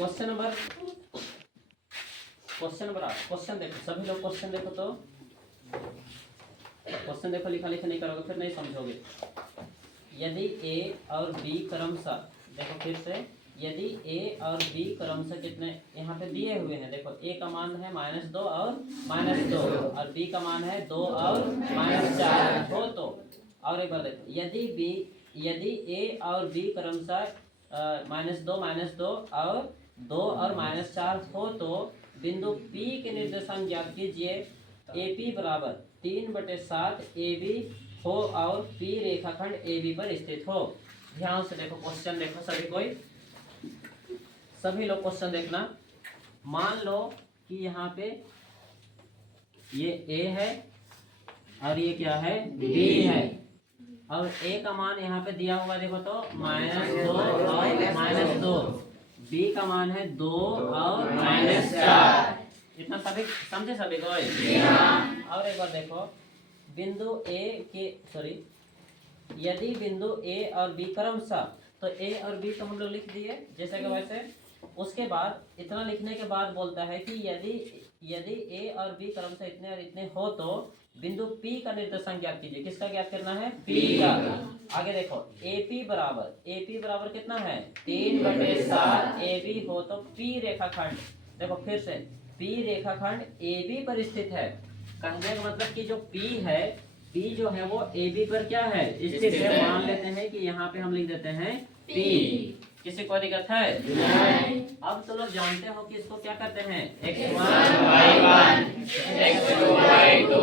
Question number 8। Question देखो सभी लोग, क्वेश्चन देखो तो क्वेश्चन देखो, लिखा लिखा नहीं करोगे फिर नहीं समझोगे। यदि ए और बी क्रमशः, देखो फिर से, यदि ए और बी क्रमशः कितने यहाँ पे दिए हुए हैं, देखो ए का मान है -2 और -2 और बी का मान है 2 और -4 हो तो, और एक बार देखो, यदि ए और बी क्रमशः -2 और 2 और -4 हो तो बिंदु P के निर्देशांक ज्ञात कीजिए। AP बराबर 3/7 AB हो और P रेखाखंड AB पर स्थित हो। ध्यान से देखो क्वेश्चन, देखो सभी लोग क्वेश्चन देखना। मान लो कि यहाँ पे ये A है और ये क्या है, B है, और A का मान यहाँ पे दिया हुआ देखो तो -2 और -2, B का मान है 2 और -4। इतना सभी समझे सभी को? और एक बार देखो, बिंदु A के यदि बिंदु A और B क्रमशः, तो A और B तो हम लोग लिख दिए जैसे कि वैसे। उसके बाद इतना लिखने के बाद बोलता है कि यदि A और B क्रमशः इतने और इतने हो तो बिंदु P का निर्देशांक ज्ञात कीजिए। किसका ज्ञात करना है? P का। आगे देखो AP बराबर कितना है? 3/7 AB हो तो P रेखाखंड, देखो फिर से P रेखाखंड AB पर स्थित है। कहने का मतलब कि जो P है, P जो है वो AB पर क्या है, स्थित है। मान लेते हैं कि यहाँ पे हम लिख देते हैं P। किसी को दिक्कत है? नहीं। अब तो लोग जानते हो कि इसको क्या कहते हैं, x1 y1 x2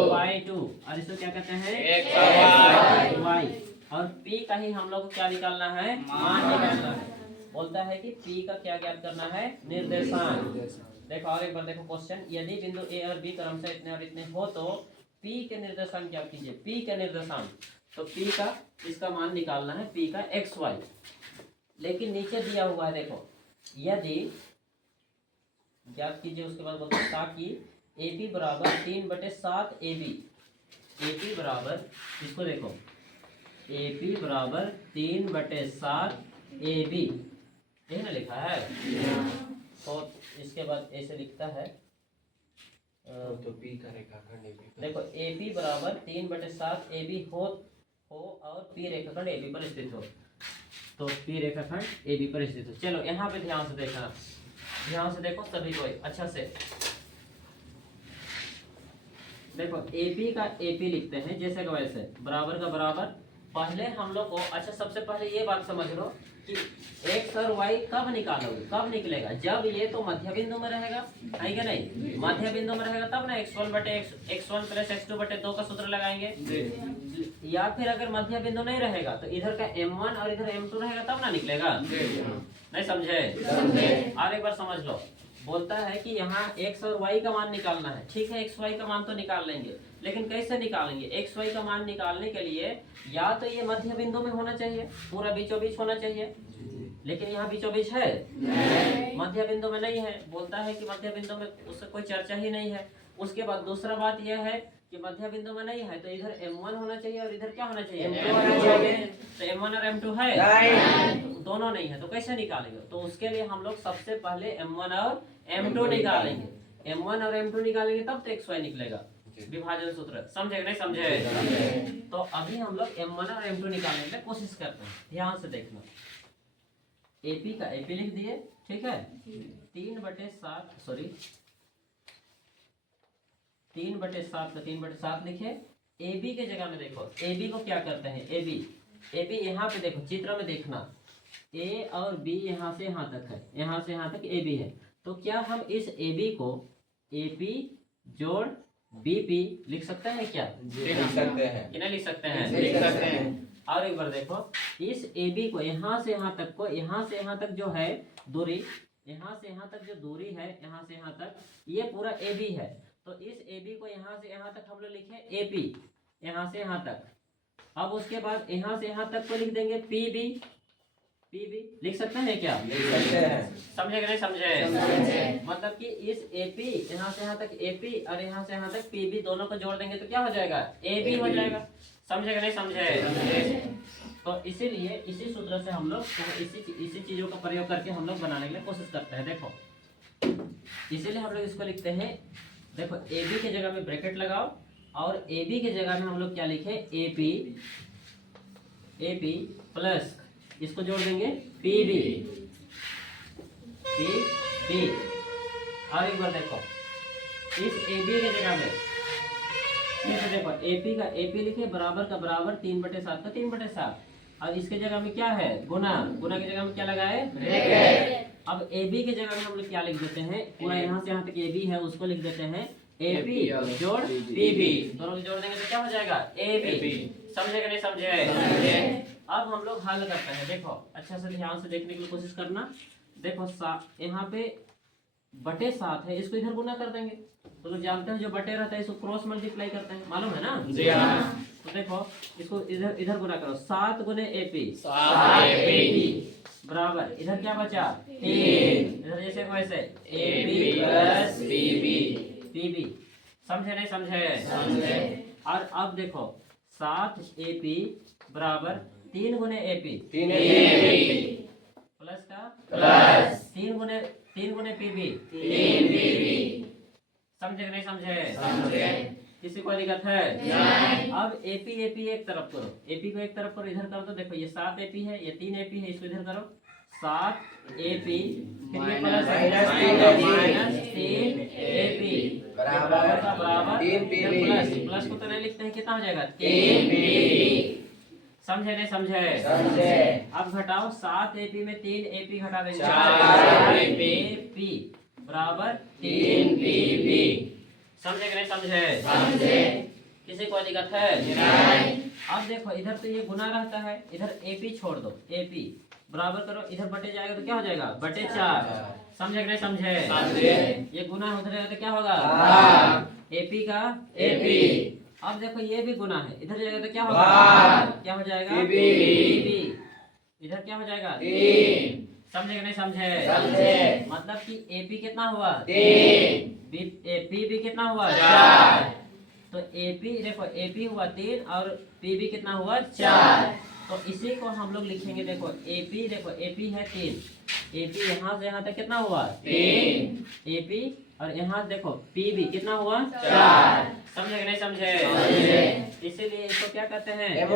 y2 और इसको क्या कहते हैं, x y। और P का ही हम लोग को क्या निकालना है, मान निकालना है। बोलता है कि P का क्या ज्ञात करना है, निर्देशांक। देखो और एक बार देखो क्वेश्चन, यदि बिंदु A और B क्रमशः इतने और इतने हो तो P के निर्देशांक क्या कीजिए। P के निर्देशांक, तो P का इसका मान निकालना है, P का xy। लेकिन नीचे दिया हुआ है देखो, यदि ज्ञात कीजिए, उसके बाद बोलते हैं ताकि AP बराबर 3/7 AB। AP बराबर, इसको देखो, AP बराबर 3/7 AB, यही ना लिखा है। तो इसके बाद ऐसे लिखता है, तो P का रेखाखंड AB देखो AP बराबर 3/7 AB हो और P रेखाखंड AB पर स्थित हो, तो P रेखाखंड AB पर स्थित हो। चलो यहाँ पे ध्यान से देखना, ध्यान से देखो सभी को अच्छा से। देखो AP का AP लिखते हैं जैसे कि वैसे, बराबर का बराबर। पहले हम लोग को, अच्छा सबसे पहले ये बात समझ लो कि x और y कब निकालोगे, कब निकलेगा, जब ये तो मध्य बिंदु में रहेगा, है क्या नहीं? मध्य बिंदु में रहेगा तब ना x1 + x2/2 का सूत्र लगाएंगे। या फिर अगर मध्य बिंदु नहीं रहेगा तो इधर का m1 और इधर m2 रहेगा तब ना निकलेगा। नहीं समझे? और एक बार समझ लो, बोलता है कि यहाँ x और y का मान निकालना है। ठीक है, x y का मान तो निकाल लेंगे, लेकिन कैसे निकालेंगे? x y का मान निकालने के लिए या तो ये मध्य बिंदु में होना चाहिए, पूरा बीचों बीच होना चाहिए, लेकिन यहाँ बीचों बीच है, मध्य बिंदु में नहीं है। बोलता है कि मध्य बिंदु में उससे कोई चर्चा ही नहीं है। उसके बाद दूसरा बात यह है कि मध्य बिंदु में नहीं है तो इधर m1 होना चाहिए और इधर क्या होना चाहिए, m2 होना चाहिए। तो m1 और m2 है, तो दोनों नहीं है, तो कैसे निकालेंगे? तो उसके लिए हम लोग सबसे पहले m1 और m2 निकालेंगे। m1 और m2 निकालेंगे तब तो xy निकलेगा, विभाजन सूत्र। समझे नहीं समझे? तो अभी हम लोग m1 और m2 निकालने की कोशिश करते हैं। ध्यान से देखना, AP का AP लिख दिए, ठीक है, 3/7 का 3/7 लिखे। AB के जगह में देखो, AB को क्या करते हैं, AB यहाँ पे देखो, चित्र में देखना, A और B यहाँ से यहाँ तक है, यहाँ से यहाँ तक AB है। तो क्या हम इस AB को AP जोड़ BP लिख सकते हैं क्या? लिख सकते हैं कि नहीं लिख सकते हैं? लिख सकते हैं। और एक बार देखो, इस AB को यहाँ से यहाँ तक को, यहाँ से यहाँ तक जो है दूरी, यहाँ से यहाँ तक जो दूरी है, यहाँ से यहाँ तक, ये पूरा AB है। तो इस AB को यहाँ से यहाँ तक हम लोग लिखे AP, यहाँ से यहाँ तक। अब उसके बाद यहाँ से यहाँ तक को लिख देंगे PB लिख सकते हैं क्या? लिख सकते हैं। समझे कि नहीं समझे? मतलब कि इस AP, यहाँ से यहाँ तक AP और यहाँ से यहाँ तक PB, दोनों को जोड़ देंगे तो क्या हो जाएगा, AB हो जाएगा। समझे कि नहीं समझे? तो इसीलिए इसी सूत्र से हम लोग इसी चीजों का प्रयोग करके हम लोग बनाने के लिए कोशिश करते हैं। देखो इसीलिए हम लोग इसको लिखते हैं, देखो ए बी की जगह में ब्रैकेट लगाओ और ए बी की जगह में हम लोग क्या लिखे, ए पी प्लस इसको जोड़ देंगे पी बी और एक बार देखो इस ए बी की जगह में तो देखो ए पी लिखे बराबर का बराबर 3/7 का 3/7 और इसके जगह में क्या है, गुना की जगह में क्या लगाए, ब्रैकेट। अब ए बी की जगह में हम लोग क्या लिख देते हैं, पूरा यहाँ से यहाँ तक ए बी है उसको लिख देते हैं ए पी जोड़ पी बी, दोनों को जोड़ देंगे तो क्या हो जाएगा ए बी। समझे कि नहीं समझे? अब हम लोग हल करते हैं। देखो अच्छा से ध्यान से देखने की कोशिश करना। देखो यहाँ पे बटे 7 है, इसको इधर गुना कर देंगे। तो लोग जानते हैं जो बटे रहता है इसको क्रॉस मल्टीप्लाई करते हैं, मालूम है ना? जी हाँ। तो देखो इसको इधर गुना करो, 7 गुने ए पी बराबर इधर क्या बचा 3, इधर जैसे वैसे A P plus P B. समझे नहीं समझे? और अब देखो 7 ए पी बराबर 3 गुने ए पी प्लस का प्लस 3 गुने पी बी। समझे कि नहीं समझे? किसी को दिक्कत है? अब एपी एक तरफ करो, एपी को एक तरफ करो, इधर करो तो देखो ये 7 एपी है, ये 3 एपी है, इसको इधर करो 7 एपी फिर ये प्लस -3 एपी बराबर का बराबर प्लस को तो नहीं लिखते हैं, कितना हो जाएगा 3 पी। समझे नहीं समझे? अब घटाओ 7 एपी में 3 एपी घटा देंगे 4 एपी बराबर 3 पी। समझे कि नहीं समझे? किसी को दिक्कत है? अब देखो इधर तो ये गुना रहता है, इधर एपी छोड़ दो, एपी बराबर करो, इधर बटे जाएगा तो क्या हो जाएगा बटे 4। समझे कि नहीं समझे? ये गुना उधर जाएगा तो क्या होगा एपी का एपी। अब देखो ये भी गुना है, इधर जाएगा तो क्या होगा, क्या हो जाएगा पी। इधर क्या हो जाएगा 3। समझे कि नहीं समझे? मतलब कि एपी कितना हुआ 3, पी भी कितना हुआ 4। तो एपी देखो एपी हुआ 3 और पी भी कितना हुआ 4। तो इसी को हम लोग लिखेंगे। देखो एपी, देखो एपी है 3, एपी यहाँ से यहाँ तक कितना हुआ 3 एपी, और यहाँ देखो पी भी कितना हुआ 4। समझे कि नहीं समझे? इसीलिए इसको क्या कहते हैं M1,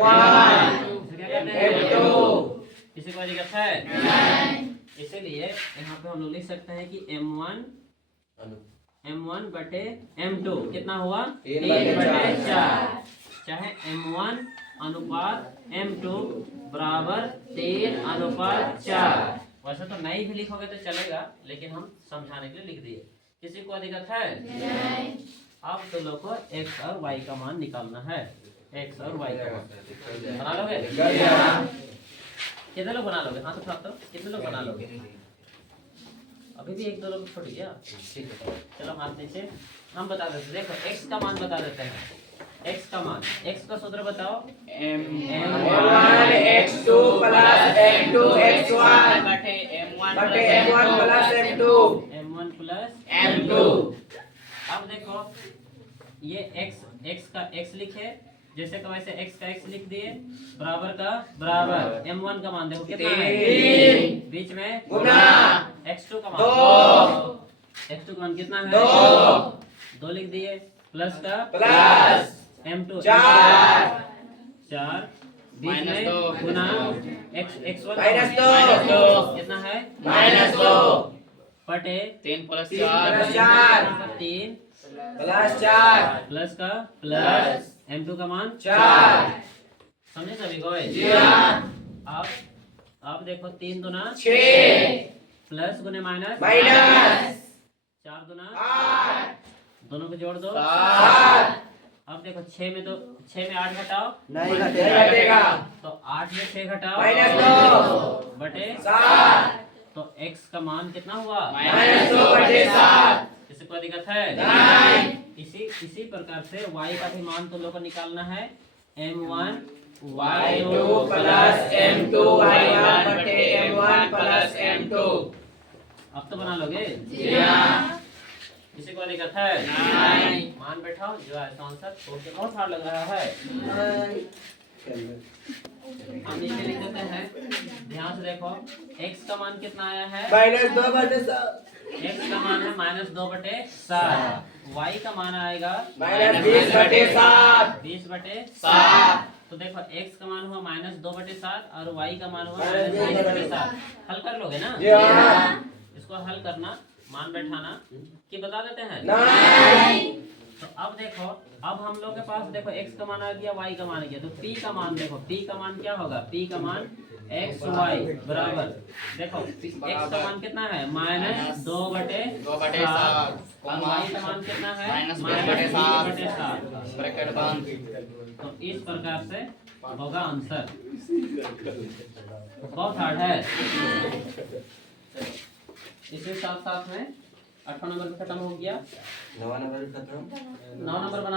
क्या कहते हैं M2। किसी को दिक्कत है? इसीलिए यहाँ पे हम लोग लिख सकते हैं कि M1 बटे M2 कितना हुआ 3/4, चाहे M1 अनुपात M2 बराबर 3/4। वैसे तो नहीं भी लिखोगे तो चलेगा, लेकिन हम समझाने के लिए लिख दिए। किसी को दिक्कत है? अब तो लोग को x और y का मान निकालना है, x और y का मान बना लोगे? कितने लोग बना लोगे? हाँ तो तो कितने लोग बना लोगे? अभी भी 1-2 लोग छोड़ गया। चलो हाथ नीचे, हम बता देते। देखो x का मान बता देते हैं। x का मान, x का सूत्र बताओ M1 x2 plus M2 x1 बटे M1 प्लस M2। अब देखो ये x का x लिखे, जैसे कि वैसे x का x लिख दिए, बराबर का बराबर M1 का मान देखो कितना है 3, बीच में गुना x2 का मान 2, x2 का मान कितना है 2 लिख दिए, प्लस का प्लस M2 4 बीच में गुना x1 -2 कितना है -2 बटे 3 + 4 3 प्लस 4 प्लस का प्लस M2 का मान 4। समझे सभी को? अब देखो 3 दूना 6 प्लस गुने माइनस 4 दूना 8, दोनों को जोड़ दो 7। अब देखो 6 में 8 घटाओ नहीं घटेगा, तो 8 में 6 घटाओ -2 बटे 7। तो x का मान कितना हुआ -2 बटे 7। किसी को दिक्कत है? नहीं। इसी प्रकार से y का भी मान तो लोग को निकालना है M1 y2 plus M2 y1 बटे M1 प्लस M2। अब तो बना लोगे? जी हाँ। किसी को दिक्कत है? नहीं। मान बैठाओ, जो है आंसर छोड़ के बहुत हार्ड लग रहा है। हम नीचे लिख देते हैं, ध्यान से देखो। x का मान कितना आया है? -2/7 x का मान है -2/7। y का मान आएगा -20/7 20/7। तो देखो x का मान हुआ -2/7 और y का मान हुआ -20/7। हल कर लोगे ना? जी हाँ। इसको हल करना, मान बैठाना कि बता देते हैं? नहीं। तो अब देखो, अब हम लोग के पास देखो x का मान आ गया, y का मान आ गया, तो p का मान देखो, p का मान क्या होगा? p का मान x y बराबर, देखो x का मान कितना है? -2/7 और y का मान कितना है? -20/7। ब्रैकेट बंद। तो इस प्रकार से होगा आंसर। बहुत हार्ड है। इसके साथ साथ में 8वां नंबर भी खत्म हो गया। 9 नंबर खत्म। 9 नंबर बना